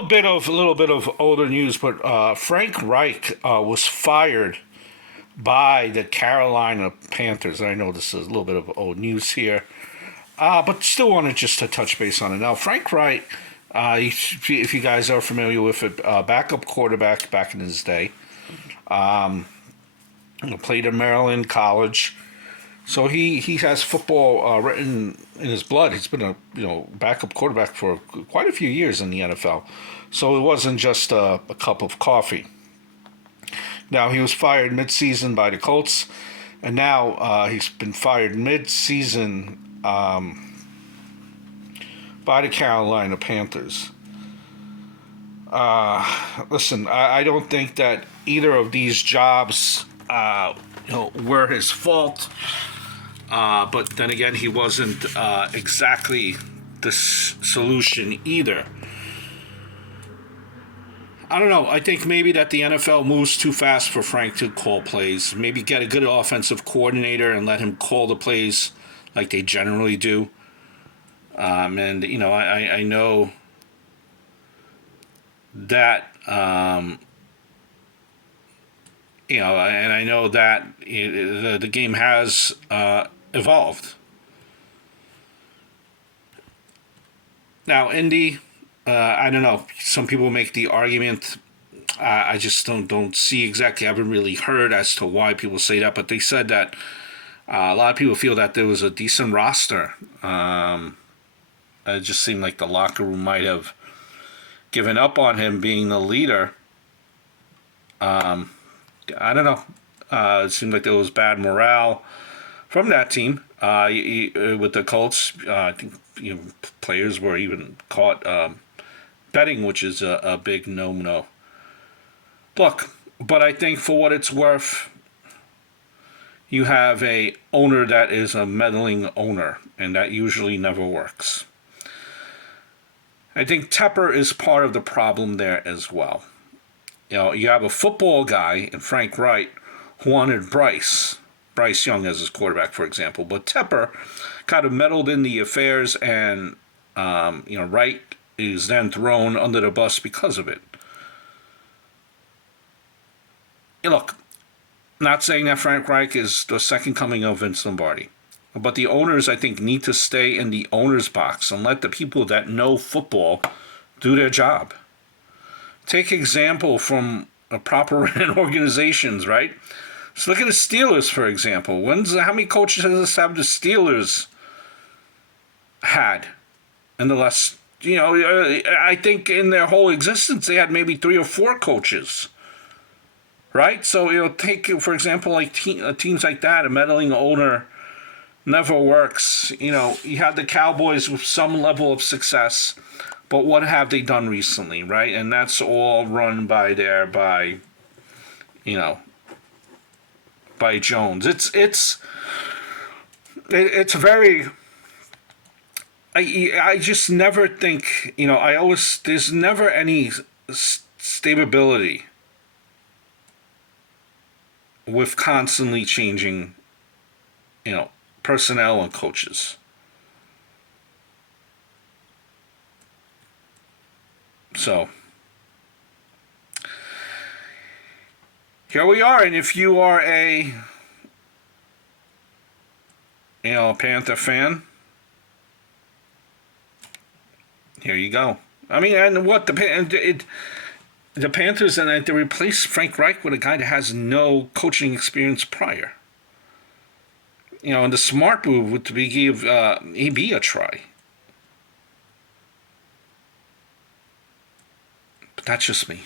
little bit of older news, but Frank Reich was fired by the Carolina Panthers. I know this is a little bit of old news here, but still wanted just to touch base on it. Now, Frank Reich, if you guys are familiar with it, backup quarterback back in his day, played at Maryland College. So he has football written in his blood. He's been a backup quarterback for quite a few years in the NFL. So it wasn't just a cup of coffee. Now he was fired mid-season by the Colts, and now he's been fired mid-season by the Carolina Panthers. Listen, I don't think that either of these jobs were his fault. But then again, he wasn't exactly the solution either. I don't know. I think maybe that the NFL moves too fast for Frank to call plays. Maybe get a good offensive coordinator and let him call the plays like they generally do. I know that, and I know that the game has evolved. Now, Indy, I don't know. Some people make the argument. I just don't see exactly. I haven't really heard as to why people say that, but they said that a lot of people feel that there was a decent roster. It just seemed like the locker room might have given up on him being the leader. I don't know. It seemed like there was bad morale from that team with the Colts. I think players were even caught betting, which is a big no-no. Look, but I think for what it's worth, you have a owner that is a meddling owner, and that usually never works. I think Tepper is part of the problem there as well. You have a football guy in Frank Reich who wanted Bryce Young as his quarterback, for example. But Tepper kind of meddled in the affairs, and Reich is then thrown under the bus because of it. Look, not saying that Frank Reich is the second coming of Vince Lombardi, but the owners, I think, need to stay in the owner's box and let the people that know football do their job. Take example from proper ran organizations, right? So look at the Steelers, for example. How many coaches have the Steelers had in the last, I think in their whole existence, they had maybe 3 or 4 coaches, right? So, take, for example, like teams like that, a meddling owner never works. You had the Cowboys with some level of success, but what have they done recently, right? And that's all run by Jones. It's very. I just never think, there's never any stability with constantly changing, personnel and coaches. So here we are, and if you are a Panther fan, here you go. I mean, and what the Panthers, and they replace Frank Reich with a guy that has no coaching experience prior. And the smart move would be give EB a try. But that's just me.